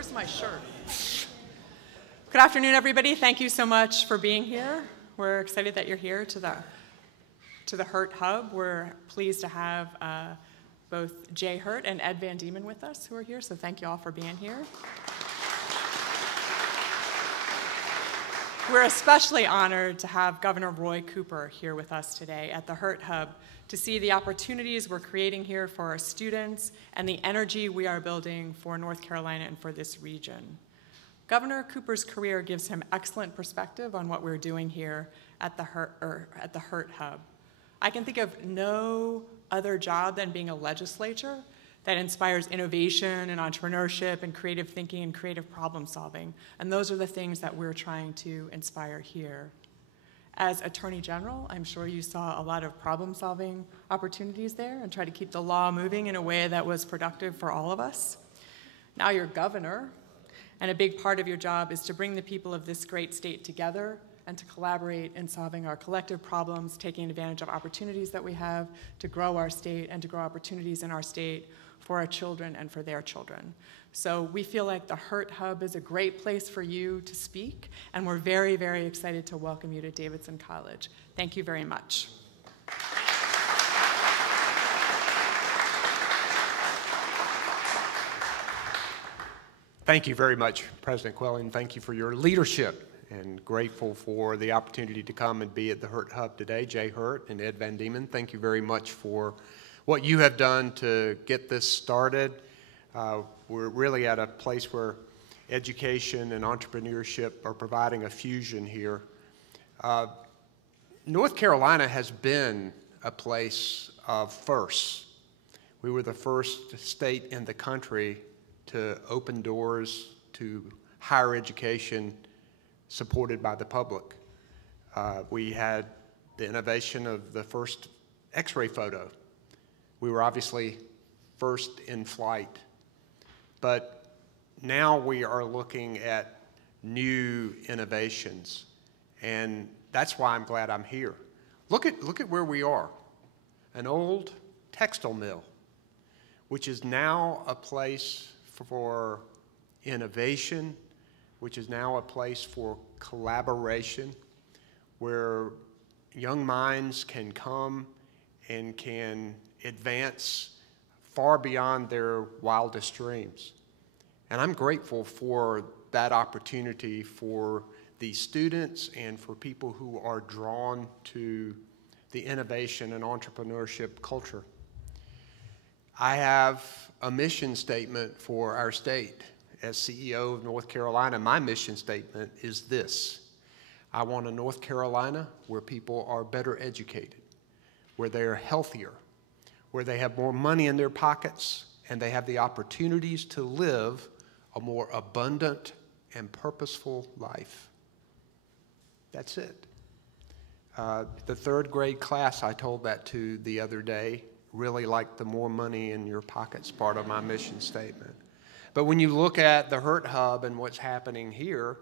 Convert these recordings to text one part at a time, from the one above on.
Where's my shirt? Good afternoon, everybody. Thank you so much for being here. We're excited that you're here to the Hurt Hub. We're pleased to have both Jay Hurt and Ed Van Diemen with us who are here, so thank you all for being here. We're especially honored to have Governor Roy Cooper here with us today at the Hurt Hub to see the opportunities we're creating here for our students and the energy we are building for North Carolina and for this region. Governor Cooper's career gives him excellent perspective on what we're doing here at the Hurt Hub. I can think of no other job than being a legislature that inspires innovation and entrepreneurship and creative thinking and creative problem solving. And those are the things that we're trying to inspire here. As Attorney General, I'm sure you saw a lot of problem solving opportunities there and try to keep the law moving in a way that was productive for all of us. Now you're governor, and a big part of your job is to bring the people of this great state together and to collaborate in solving our collective problems, taking advantage of opportunities that we have to grow our state and to grow opportunities in our state for our children and for their children. So we feel like the Hurt Hub is a great place for you to speak, and we're very, very excited to welcome you to Davidson College. Thank you very much. Thank you very much, President Quillen. Thank you for your leadership, and grateful for the opportunity to come and be at the Hurt Hub today. Jay Hurt and Ed Van Diemen, thank you very much for what you have done to get this started. We're really at a place where education and entrepreneurship are providing a fusion here. North Carolina has been a place of firsts. We were the first state in the country to open doors to higher education supported by the public. We had the innovation of the first X-ray photo. We were obviously first in flight, but now we are looking at new innovations, and that's why I'm glad I'm here. Look at where we are. An old textile mill, which is now a place for innovation, which is now a place for collaboration, where young minds can come and can advance far beyond their wildest dreams. And I'm grateful for that opportunity for these students and for people who are drawn to the innovation and entrepreneurship culture. I have a mission statement for our state. As CEO of North Carolina, my mission statement is this: I want a North Carolina where people are better educated, where they are healthier, where they have more money in their pockets, and they have the opportunities to live a more abundant and purposeful life. That's it. The third grade class I told that to the other day really liked the more money in your pockets part of my mission statement. But when you look at the Hurt Hub and what's happening here,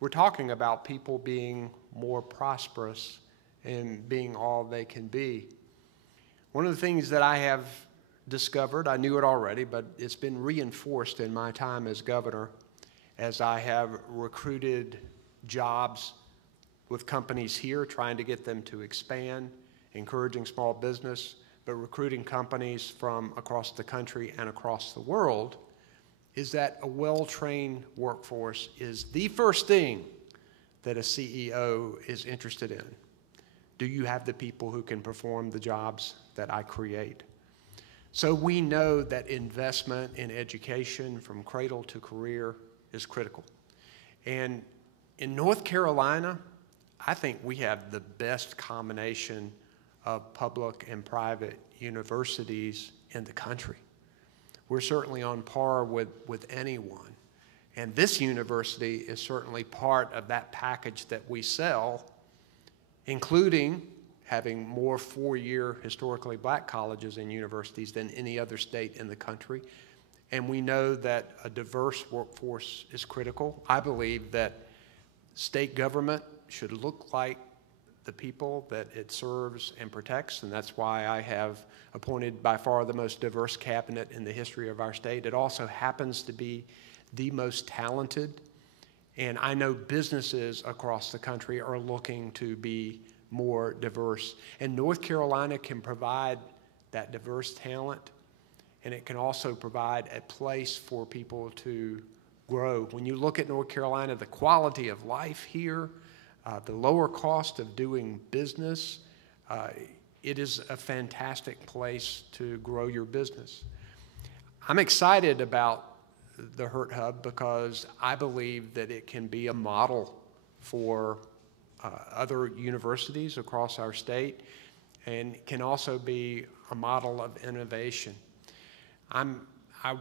we're talking about people being more prosperous and being all they can be. One of the things that I have discovered, I knew it already, but it's been reinforced in my time as governor as I have recruited jobs with companies here, trying to get them to expand, encouraging small business, but recruiting companies from across the country and across the world, is that a well-trained workforce is the first thing that a CEO is interested in. Do you have the people who can perform the jobs that I create? So we know that investment in education from cradle to career is critical. And in North Carolina, I think we have the best combination of public and private universities in the country. We're certainly on par with anyone. And this university is certainly part of that package that we sell, including having more four-year historically black colleges and universities than any other state in the country. And we know that a diverse workforce is critical. I believe that state government should look like the people that it serves and protects, and that's why I have appointed by far the most diverse cabinet in the history of our state. It also happens to be the most talented. And I know businesses across the country are looking to be more diverse. And North Carolina can provide that diverse talent, and it can also provide a place for people to grow. When you look at North Carolina, the quality of life here, the lower cost of doing business, it is a fantastic place to grow your business. I'm excited about the HURT Hub because I believe that it can be a model for other universities across our state, and can also be a model of innovation. I'm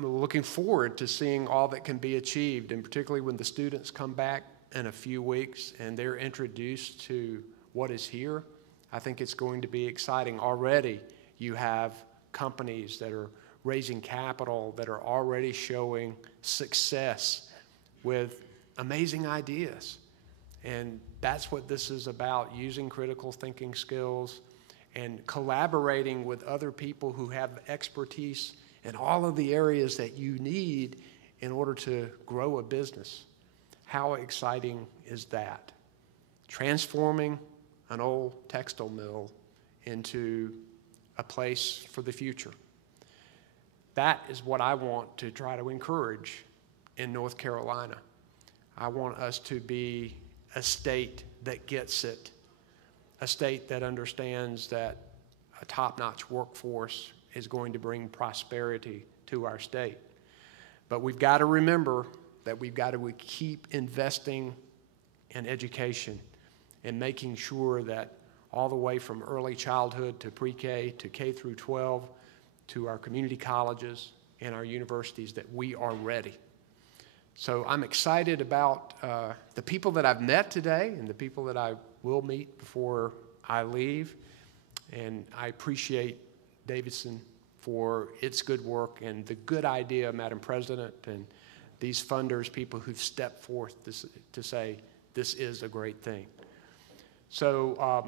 looking forward to seeing all that can be achieved, and particularly when the students come back in a few weeks and they're introduced to what is here. I think it's going to be exciting. Already you have companies that are raising capital that are already showing success with amazing ideas. And that's what this is about, using critical thinking skills and collaborating with other people who have expertise in all of the areas that you need in order to grow a business. How exciting is that? Transforming an old textile mill into a place for the future. That is what I want to try to encourage in North Carolina. I want us to be a state that gets it, a state that understands that a top-notch workforce is going to bring prosperity to our state. But we've got to remember that we've got to keep investing in education and making sure that all the way from early childhood to pre-K to K through 12 to our community colleges and our universities, that we are ready. So I'm excited about the people that I've met today and the people that I will meet before I leave. And I appreciate Davidson for its good work and the good idea, Madam President, and these funders, people who've stepped forth to say this is a great thing. So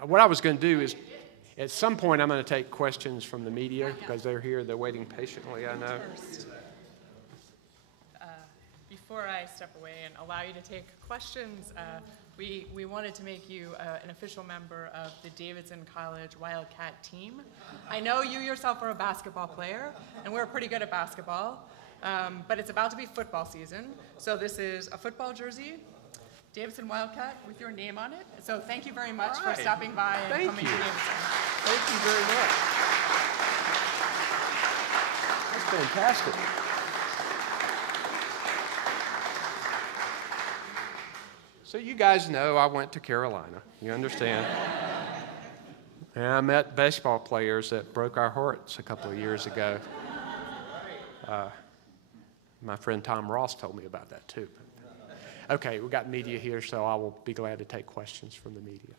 what I was going to do is, at some point, I'm going to take questions from the media because they're here, they're waiting patiently, I know. Before I step away and allow you to take questions, we wanted to make you an official member of the Davidson College Wildcat team. I know you yourself are a basketball player, and we're pretty good at basketball, but it's about to be football season. So this is a football jersey, Davidson Wildcat, with your name on it. So thank you very much for stopping by and coming to Davidson. Thank you very much. That's fantastic. So you guys know I went to Carolina, you understand? And I met baseball players that broke our hearts a couple of years ago. My friend Tom Ross told me about that too. Okay, we've got media here, so I will be glad to take questions from the media.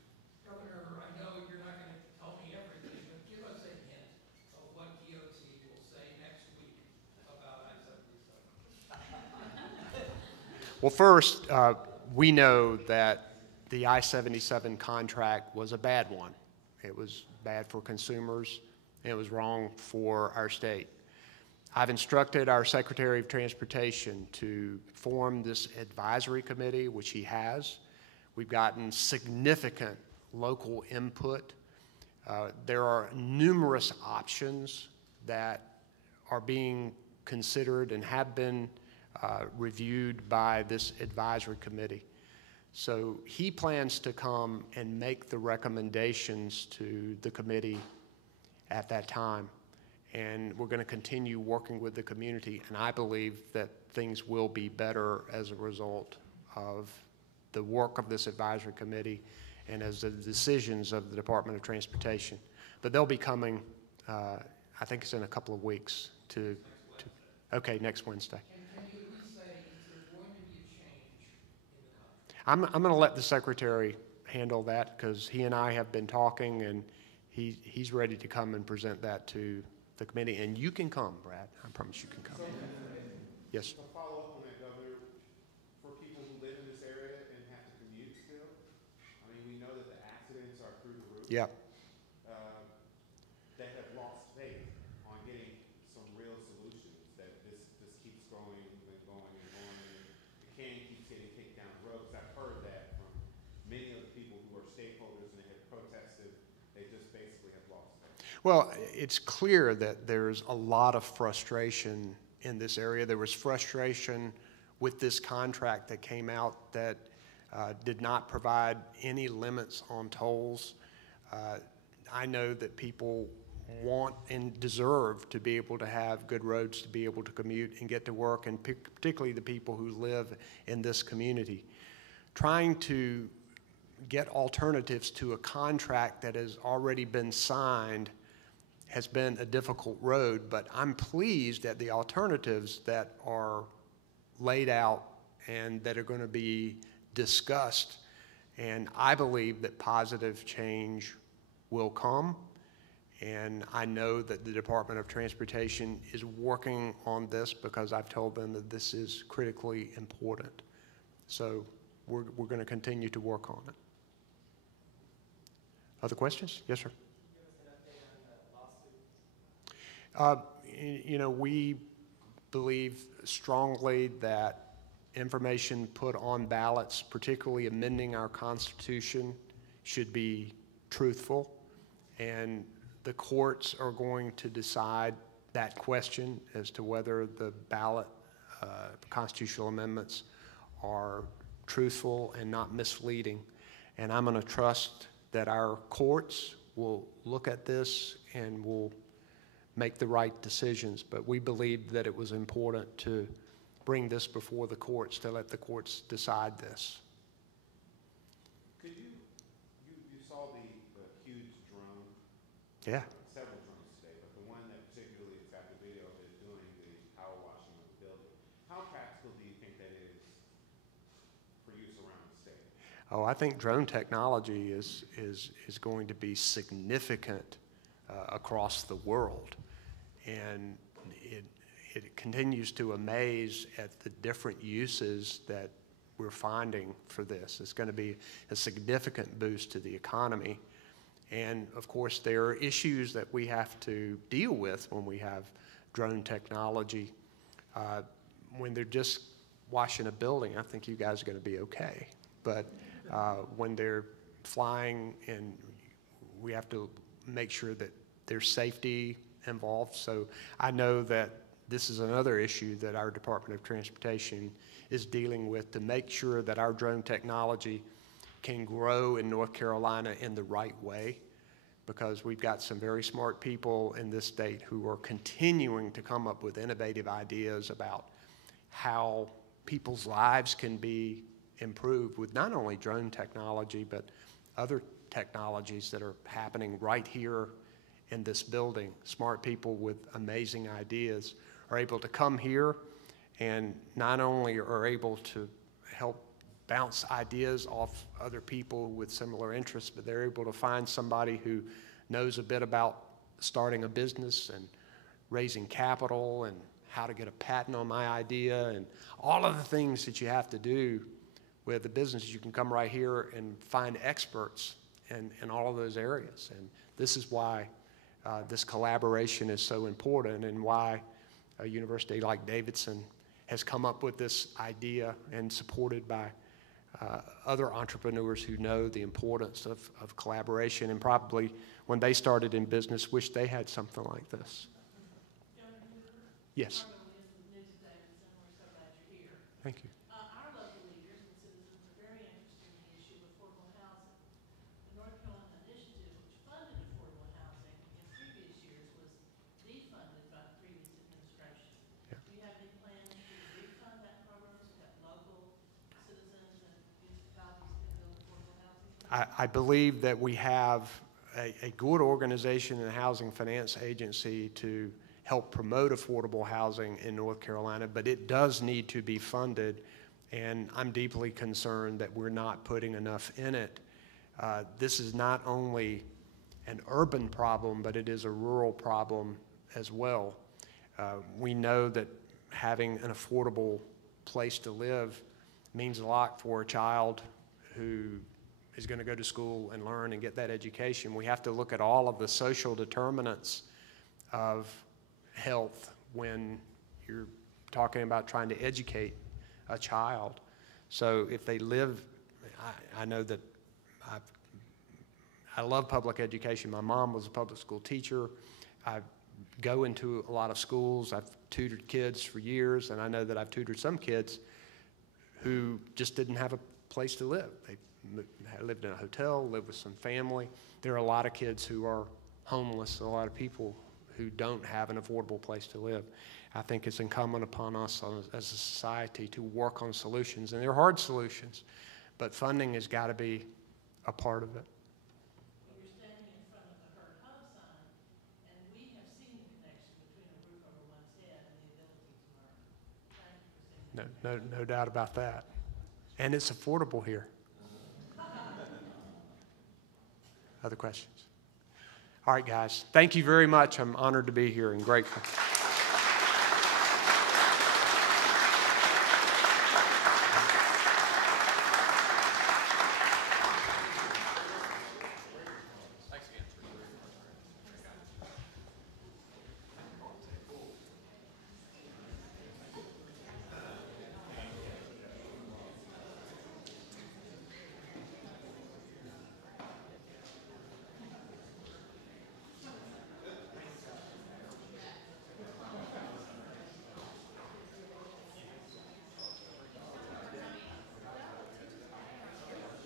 Governor, I know you're not going to tell me everything, but give us a hint of what DOT will say next week about I-77. Well, first, we know that the I-77 contract was a bad one. It was bad for consumers, and it was wrong for our state. I've instructed our Secretary of Transportation to form this advisory committee, which he has. We've gotten significant local input. There are numerous options that are being considered and have been reviewed by this advisory committee. So he plans to come and make the recommendations to the committee at that time. And we're going to continue working with the community, and I believe that things will be better as a result of the work of this advisory committee and as the decisions of the Department of Transportation. But they'll be coming, I think it's in a couple of weeks okay, next Wednesday. And can you at least say, is there going to be a change in the contract? I'm going to let the Secretary handle that because he and I have been talking, and he's ready to come and present that to the committee, and you can come, Brad. I promise you can come. Yes. To follow up on that, Governor, for people who live in this area and have to commute still, I mean, we know that the accidents are through the roof. Yeah. They have lost faith on getting some real solutions, that this keeps going Well, it's clear that there's a lot of frustration in this area. There was frustration with this contract that came out that did not provide any limits on tolls. I know that people want and deserve to be able to have good roads to be able to commute and get to work, and particularly the people who live in this community. Trying to get alternatives to a contract that has already been signed has been a difficult road, but I'm pleased at the alternatives that are laid out and that are going to be discussed. And I believe that positive change will come. And I know that the Department of Transportation is working on this because I've told them that this is critically important. So we're going to continue to work on it. Other questions? Yes, sir. You know, we believe strongly that information put on ballots, particularly amending our Constitution, should be truthful, and the courts are going to decide that question as to whether the ballot constitutional amendments are truthful and not misleading. And I'm going to trust that our courts will look at this and will make the right decisions. But we believed that it was important to bring this before the courts, to let the courts decide this. Could you saw the huge drone? Yeah. Several drones today, but the one that particularly has got the video of it doing the power washing of the building. How practical do you think that is for use around the state? Oh, I think drone technology is going to be significant across the world. And it continues to amaze at the different uses that we're finding for this. It's going to be a significant boost to the economy. And of course, there are issues that we have to deal with when we have drone technology. When they're just washing a building, I think you guys are going to be okay. But when they're flying, and we have to make sure that there's safety involved. So I know that this is another issue that our Department of Transportation is dealing with, to make sure that our drone technology can grow in North Carolina in the right way, because we've got some very smart people in this state who are continuing to come up with innovative ideas about how people's lives can be improved with not only drone technology, but other technologies that are happening right here in this building. Smart people with amazing ideas are able to come here and not only are able to help bounce ideas off other people with similar interests, but they're able to find somebody who knows a bit about starting a business and raising capital and how to get a patent on my idea and all of the things that you have to do with the business. You can come right here and find experts in all of those areas. And this is why this collaboration is so important, and why a university like Davidson has come up with this idea, and supported by other entrepreneurs who know the importance of collaboration, and probably when they started in business wished they had something like this. Yes. Thank you. Our local leaders and citizens are very interested in the issue of affordable housing. The North Carolina Initiative, which funded affordable housing in previous years, was defunded by the previous administration. Yeah. Do you have any plans to refund that program so that local citizens and municipalities can build affordable housing? I believe that we have a good organization in the Housing Finance Agency to help promote affordable housing in North Carolina, but it does need to be funded, and I'm deeply concerned that we're not putting enough in it. This is not only an urban problem, but it is a rural problem as well. We know that having an affordable place to live means a lot for a child who is going to go to school and learn and get that education. We have to look at all of the social determinants of health when you're talking about trying to educate a child. So if they live, I know that I love public education. My mom was a public school teacher. I go into a lot of schools. I've tutored kids for years, and I know that I've tutored some kids who just didn't have a place to live. They lived in a hotel, lived with some family. There are a lot of kids who are homeless, a lot of people who don't have an affordable place to live. I think it's incumbent upon us as a society to work on solutions, and they're hard solutions, but funding has got to be a part of it. You're standing in front of the Hurt Hub sign, and we have seen the connection between a roof over one's head and the ability to learn. Thank you for saying that. No doubt about that. And it's affordable here. Other questions? All right, guys. Thank you very much. I'm honored to be here and grateful.